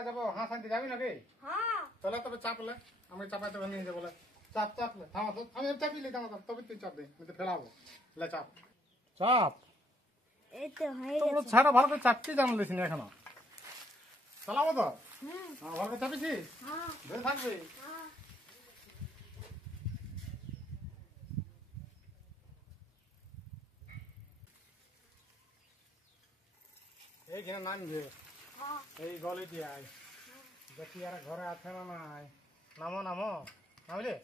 পাড়া যাবো হাঁস আনতে যাবি নাকি? তাহলে তবে চাপলে আমি চাপাইতে নিয়ে যাবো চাপ চাপলে থামা তো আমি চাপিলি থামা তবে তুই চাপ দে আমি তো ফেরাবো লে চাপ চাপ এই তো হয়ে তো গেছে। ছাড়া ভালো করে চাপতে জানলিস না এখনো চালাবো তো হ্যাঁ ভালো করে চাপিছি ধরে থাকবে এইখানে নামবে এই গলিটি আয় দেখি আর ঘরে আছে না নাই নামো নামো নামলে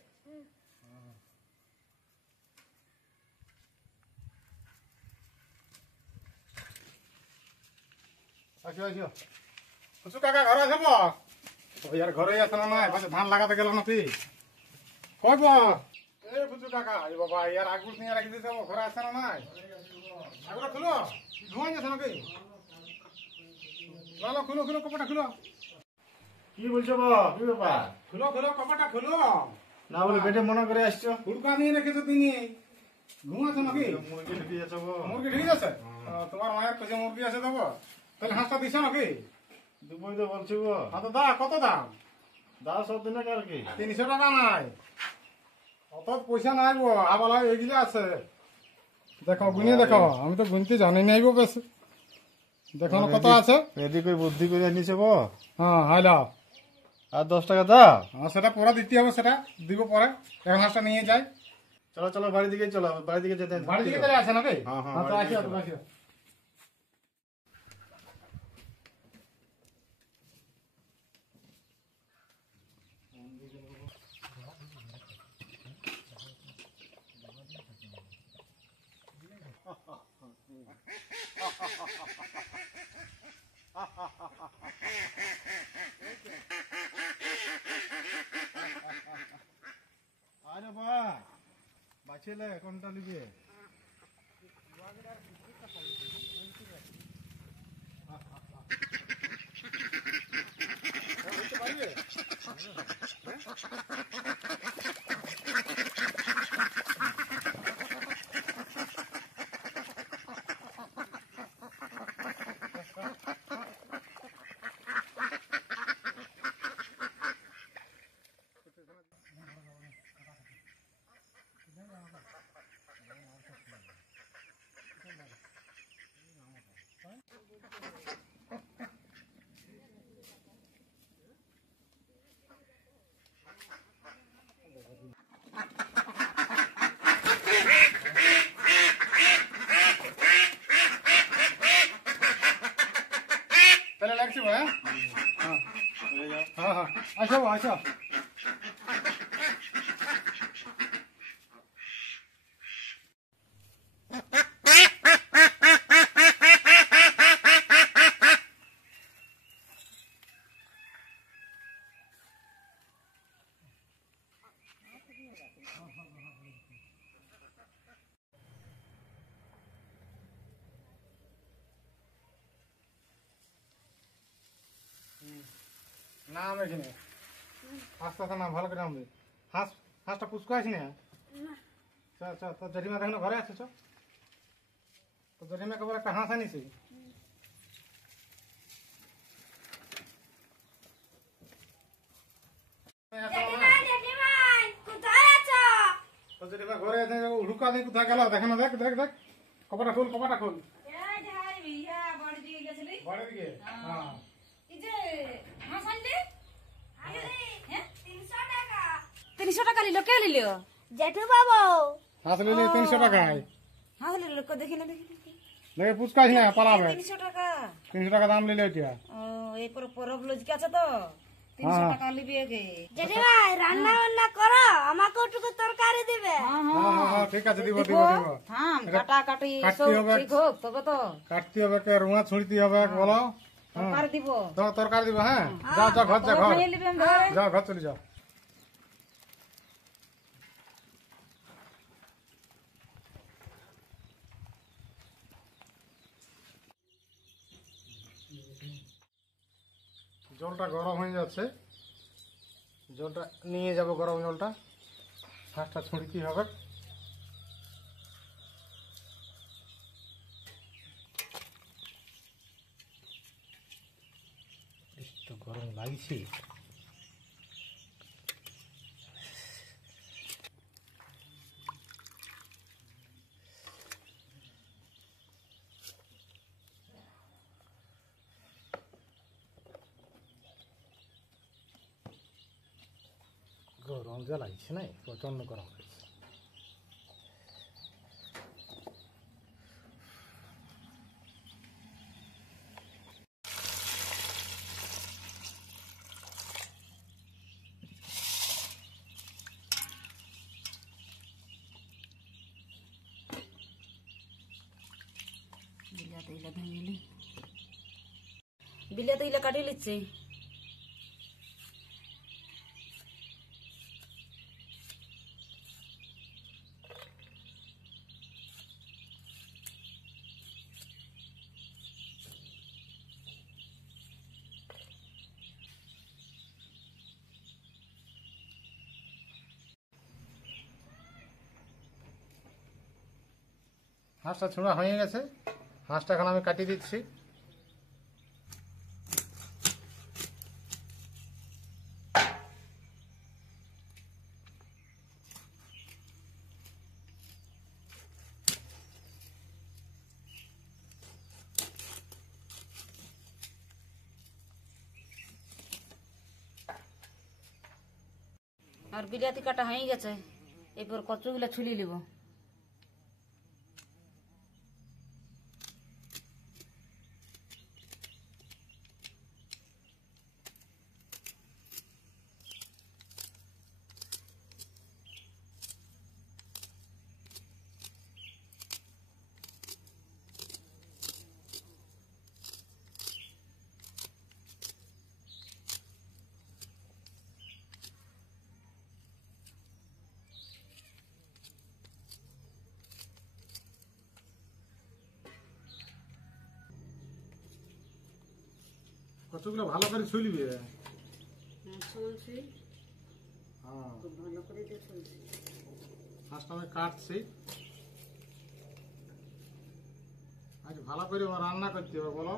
আসো আসো কুচু কাকা ঘরে আছে বো ওই আর ঘরে আছে না নাই পাশে ধান লাগাতে গেল নাকি কই বো এ কুচু কাকা এই বাবা ইয়ার আগুন নিয়ে রাখি দিতে ঘরে আছে না নাই আগুনটা খুলো ধোঁয়া যাচ্ছে নাকি লালো খুলো খুলো কপাটা খুলো কি বলছো বো কি ব্যাপার খুলো খুলো কপাটা খুলো না বলে পেটে মনে করে আসছো হুড়কা নিয়ে রেখেছো তিনি ঘুমাচ্ছো নাকি মুরগি ঢুকে যাচ্ছ বো মুরগি ঠিক আছে তোমার মায়ের কাছে মুরগি আছে দেবো তাহলে হাঁসটা দিছো নাকি দুপুরে তো বলছি গো হ্যাঁ তো দা কত দাম দাও সব দিনে কার কি 300 টাকা নাই অত পয়সা নাই গো আবার এগুলো আছে দেখো গুনিয়ে দেখো আমি তো গুনতে জানি নাই গো বেশ দেখো না কত আছে রেডি করে বুদ্ধি করে নিছে বো হ্যাঁ হাইলা আর 10 টাকা দাও হ্যাঁ সেটা পরে দিতে হবে সেটা দিব পরে এখন হাঁসটা নিয়ে যাই চলো চলো বাড়ি দিকে চলো বাড়ি দিকে যেতে বাড়ি থেকে চলে আসে নাকি হ্যাঁ, হ্যাঁ, হ্যাঁ তো বাড়ি আসিও দিকে তো আসিও আরে বা বাছিলে কোনটা নিবে তাহলে লাগছে ভাই হ্যাঁ হ্যাঁ হ্যাঁ আসো আসো নাম এখানে আস্তে আস্তে নাম ভালো করে নামবে হাঁসটা পুষ্কু আছে না তো জরিমা দেখো ঘরে আছে তো জরিমা কেবল একটা হাঁস আনিছি তো জরিমা ঘরে আছে হুড়কা দিয়ে কোথায় গেল দেখে না দেখ দেখ দেখ কপাটা খুল বাড়ি দিকে হ্যাঁ 300 টাকা নিল কে নিল জেঠু বাবু হাঁস নিলি 300 টাকায় হ্যাঁ হলে লোক দেখি না দেখি দেখে পুষ্কু আছে না পালাবে 300 টাকা 300 টাকা দাম নিলে এটা ও এই পর পরব লজিক আছে তো 300 টাকা লিবি আগে জেঠু ভাই রান্না বান্না করো আমাকে একটু তরকারি দিবে হ্যাঁ হ্যাঁ হ্যাঁ ঠিক আছে দিব দিব দিব থাম কাটা কাটি কাটতে সব হবে। ঠিক হোক তবে তো কাটতে হবে কে রুমা ছুঁড়তে হবে বলো তরকারি দিব দাও তরকারি দিব হ্যাঁ যাও যাও ঘর যাও ঘর খাইয়ে লিবেন ধরে যাও ঘর চলে যাও জলটা গরম হয়ে যাচ্ছে জলটা নিয়ে যাব গরম জলটা হাঁসটা ছুঁড়তে হবে তো গরম লাগছে। গরম যা লাগছে না, প্রচন্ড গরম লাগছে। বিলিয়া তো ইলা কাটি লিচ্ছে। হাঁসটা ছোঁড়া হয়ে গেছে, হাঁসটা এখন আমি কাটিয়ে দিচ্ছি। আর বিলাতি কাটা হয়ে গেছে, এরপর কচুগুলা ছুলি নিব। কচুগুলো ভালো করে ছুলবি। ছুলছি, হ্যাঁ, খুব ভালো করে দিয়ে ছুলছি। হাঁসটা আমি কাটছি। আজ ভালো করে রান্না করতে হবে, বলো।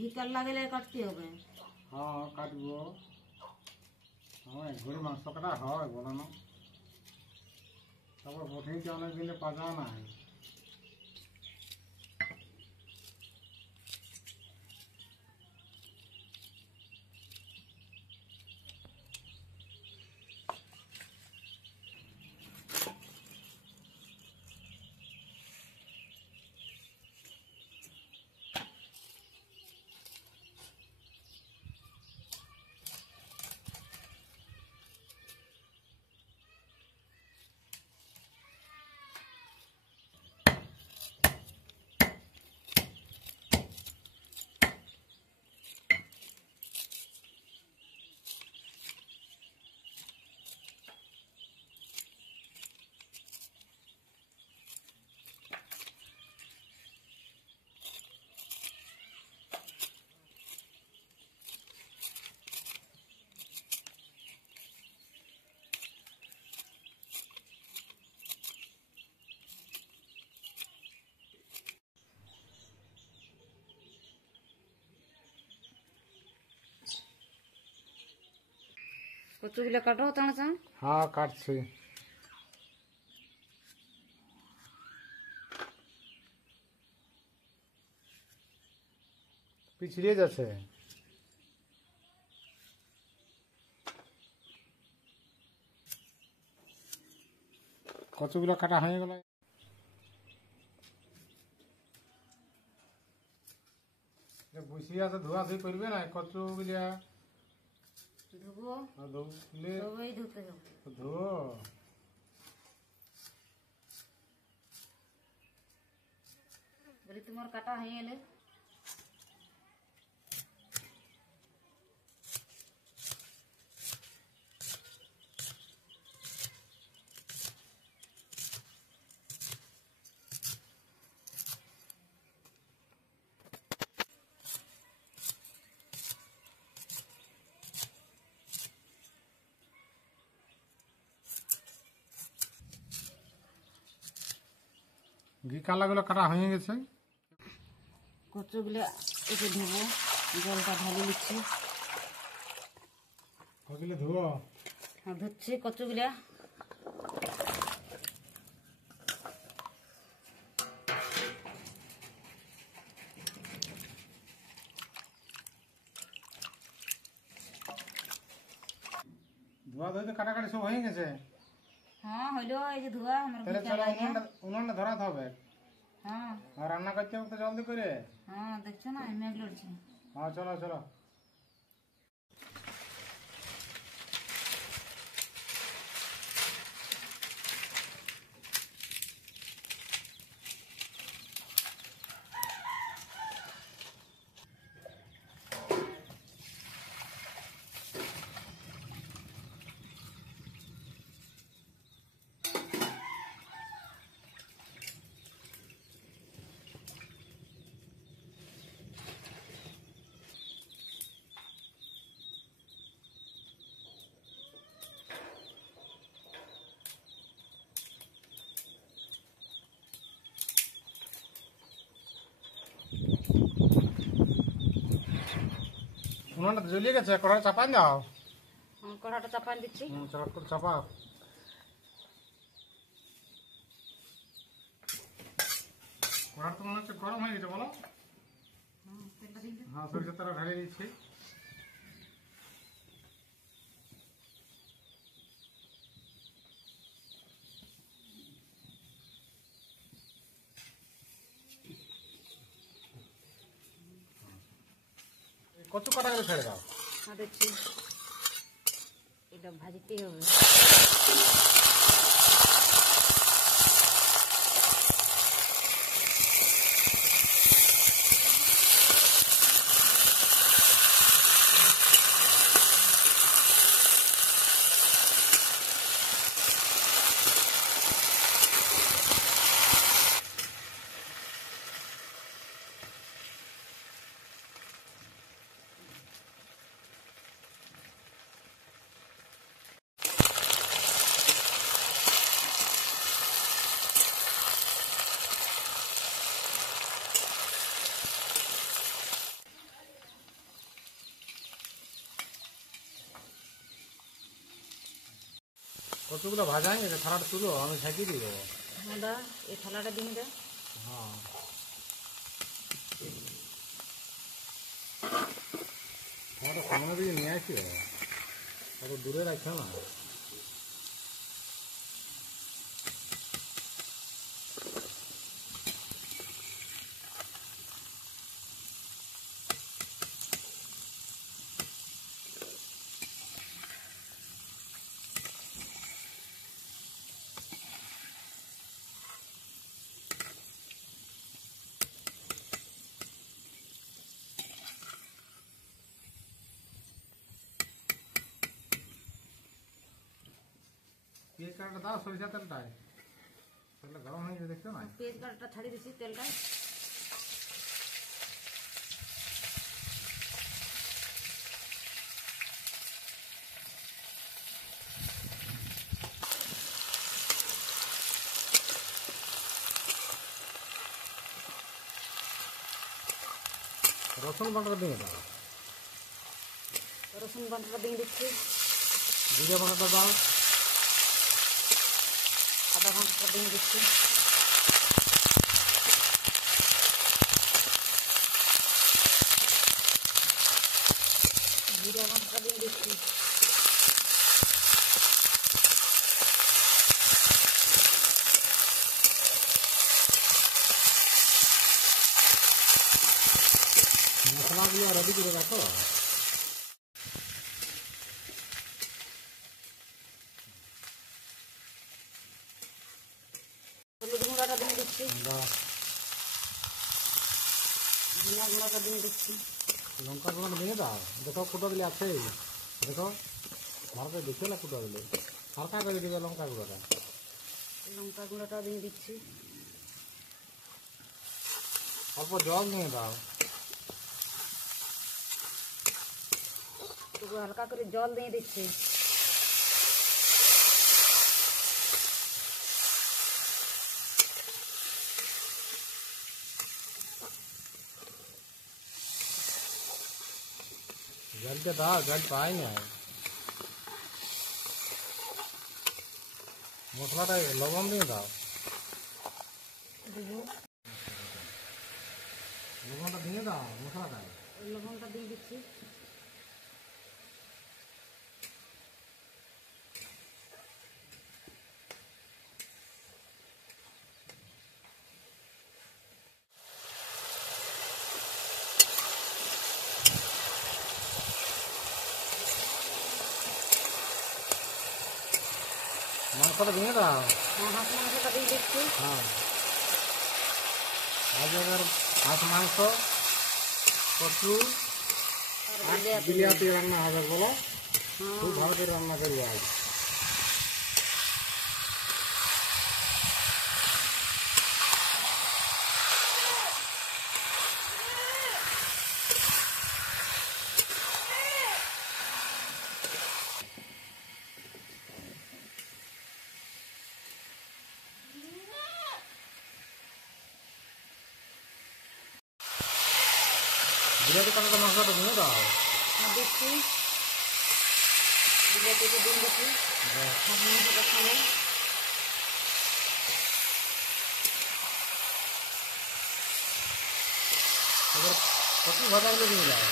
ভিকার লাগলে কাটতে হবে। হ্যাঁ, কাটবো। হ্যাঁ, ঘুরে মাংস কাটা হয়, বলো না। তারপর বটিতে অনেক দিনে পাজা নাই। কচুগুলা কাটো তাড়া। হ্যাঁ, কাটছি। পিছড়িয়ে যাচ্ছে। কচুগুলো কাটা হয়ে গেল। বসিয়ে আছে, ধোয়াধুই করবে না কচুগুলা। ধুবো, ধুলে সবাই ধুতে হবে। ধুয়ো। বলি তোমার কাটা হয়ে গেলে ঘি কালাগুলো কাটা হয়ে গেছে। কচুগুলো একে ধোবো, জলটা ঢালি নিচ্ছি। কচুগুলো ধুবো। হ্যাঁ, ধুচ্ছি কচুগুলা। ধোয়া ধুয়ে তো কাটাকাটি সব হয়ে গেছে। হ্যাঁ হইলো, এই যে ধোয়া আমার তাহলে ঘিটা চলো লাগে। উনুনটা ধরাতে হবে। হ্যাঁ আর রান্না করতে হবে তো জলদি করে। হ্যাঁ, দেখছো না মেঘ লড়ছে। হ্যাঁ চলো চলো। উনুনটা তো জ্বলিয়ে গেছে, কড়াই চাপাই দাও। কড়াটা চাপান দিচ্ছি। চট করে চাপাও। কড়াটা তো মনে হচ্ছে গরম হয়ে গেছে, বলো। তেলটা দিন। হ্যাঁ, সরিষার তেল ঢালিয়ে দিচ্ছি। কচু কাটাগুলো ছেড়ে দাও। হ্যাঁ, দেখছি। এটা ভাজিতেই হবে। কচুগুলো ভাজা হয়ে গেছে, থালাটা তুলো, আমি ছাঁকিয়ে দিয়ে দেবো। হ্যাঁ দা, এই থালাটা দিন দা। হ্যাঁ, থালাটা সামনে দিকে নিয়ে আসি, অত দূরে রাখছো না। পেঁয়াজ কাটাটা দাও, সরিষা তেলটায়। তেলটা গরম হয়ে গেছে, দেখছো না। পেঁয়াজ কাটাটা ছাড়িয়ে দিচ্ছি তেলটা। রসুন বাটাটা দিয়ে দাও। রসুন বাটাটা দিয়ে দিচ্ছি। জিরে বাটাটা দাও। আদা বাটাটা দিয়ে দিচ্ছি। জিরে বাটাটা দিয়ে দিচ্ছি। মশলাগুলো রেডি করে রাখো। হলুদ গুঁড়াটা দিয়ে দিচ্ছি। দাও। ধনিয়া গুঁড়াটা দিয়ে দিচ্ছি। লঙ্কা গুঁড়ো দিয়ে দাও। দেখো ফুটো দিলে আছে, দেখো ভালো করে দেখে না ফুটো দিলে। হালকা করে দিবে লঙ্কা গুঁড়োটা। লঙ্কা গুঁড়োটা দিয়ে দিচ্ছি। অল্প জল নিয়ে দাও। একটু হালকা করে জল দিয়ে দিচ্ছি। জলটা দাও, জল পাই না। মশলাটা লবণ দিয়ে দাও, লবণটা দিয়ে দাও মশলাটা। লবণটা দিয়ে দিচ্ছি। মাংসটা দিয়ে দাও। হাঁস মাংসটা দিয়ে দিচ্ছি। হ্যাঁ, আজ এবার হাঁস মাংস, কচু আর বিলিয়াতি রান্না হবে বলো। খুব ভালো করে রান্না করবো আজ। বিলিয়াতি কাটাটা মশলাটা দিয়ে দাও। দিচ্ছি বিলিয়াতিতে ডিম দিচ্ছি। হাঁস মাংসটা খাবো। এবার কচু ভাজাগুলো দিয়ে দাও।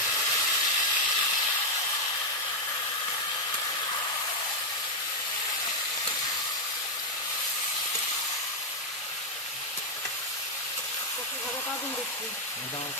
কচু ভাজাটা ডিম দিচ্ছি। দাও।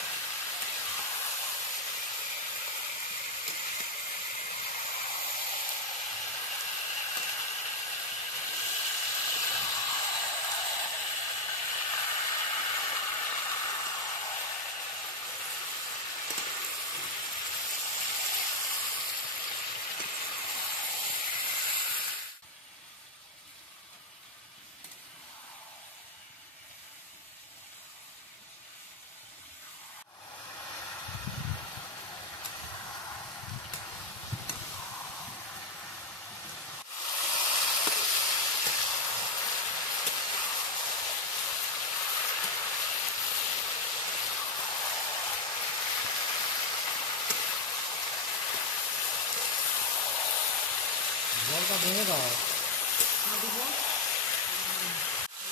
জলটা দিয়ে দাও।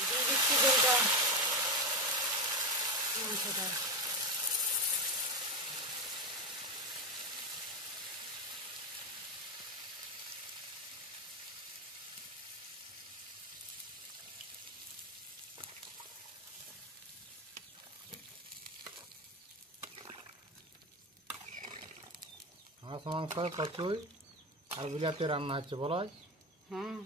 দিয়ে দিচ্ছি জলটা মাংসটা। হাঁস মাংস, কচুই আর বিলিয়াতি রান্না হচ্ছে বলো আজ। হ্যাঁ,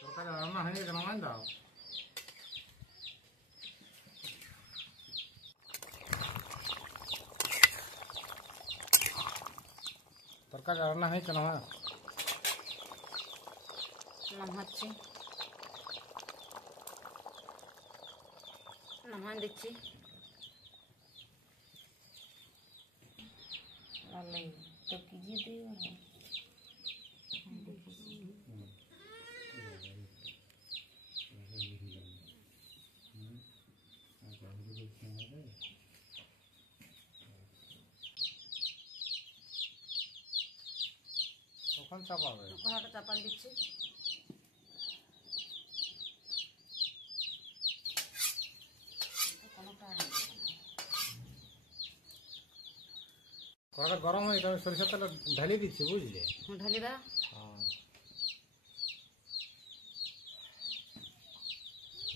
তরকারি রান্না হয়ে গেছে, নামাই দাও। তরকারি রান্না হয়েছে না? নামাচ্ছি, নামান দিচ্ছি। তো কি দিয়ে কখন চাপাবে? কড়াটা চাপান দিচ্ছি। কড়াটা গরম হয়ে আমি সরিষার তেল ঢালিয়ে দিচ্ছি, বুঝলে? ঢালি দা।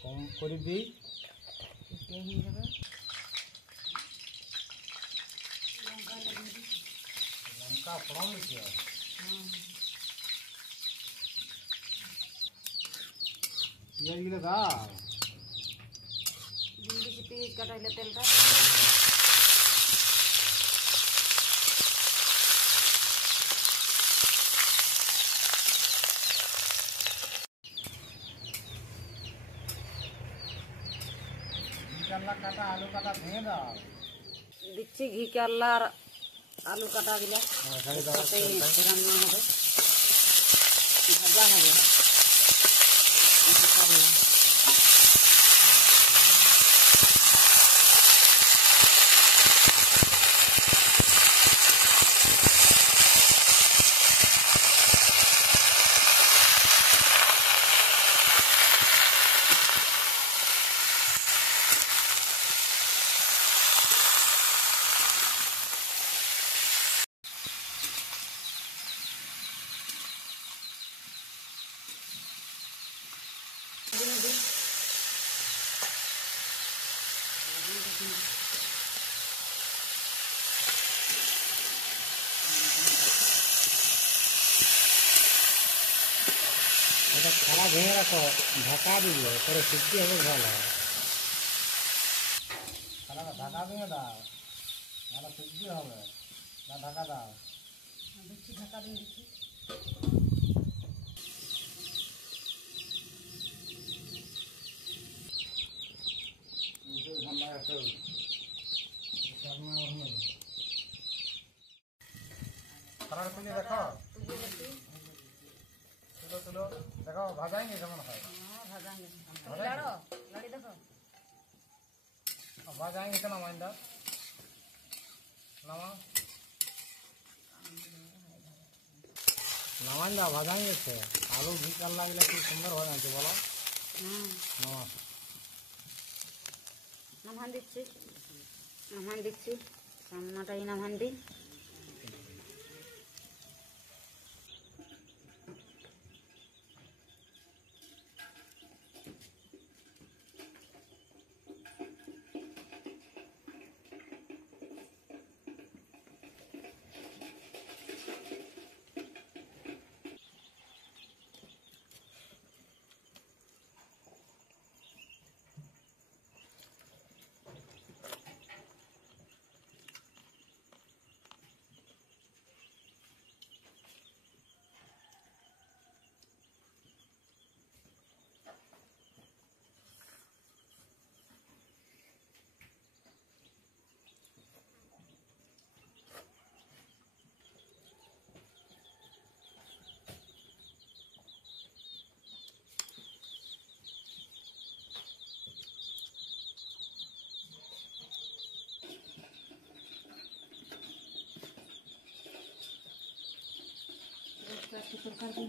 কম করে দিই, হয়ে যাবে। লঙ্কা ফোড়ন দিচ্ছি। পেঁয়াজগুলো দাও। দিয়ে দিচ্ছি পেঁয়াজ কাটাইলে তেলটা। আল্লাহ কাটা আলু কাটা ভেঙে দাও। দিচ্ছি ঘি কেল্লা আর আলু কাটা দিলে তাতেই রান্না হবে, ভাজা হবে। কিছু খাবো না। এটা থালা ভেঙে রাখো, ঢাকা দিলে পরে সিদ্ধি হবে ভালো। থালাটা ঢাকা দিয়ে দাও, ভালো সিদ্ধি হবে। না ঢাকা দাও, দিচ্ছি ঢাকা দিয়ে দিচ্ছি। থালাটা তুলে দেখো, তুলে দিচ্ছি। তুলো তুলো দেখো, ভাজাই নি কেমন হয়। হ্যাঁ ভাজা হয়ে গেছে। তুমি লাড়ো, লাড়ি দেখো। ভাজাই নি কেন মাইন দাও, নামা নামান দাও, ভাজাই গেছে। আলু ঘি কাল লাগলে খুব সুন্দর হয়ে যাচ্ছে বলো। নামা নামান দিচ্ছি, নামান দিচ্ছি। সামনাটাই নামান দিই। তরকারি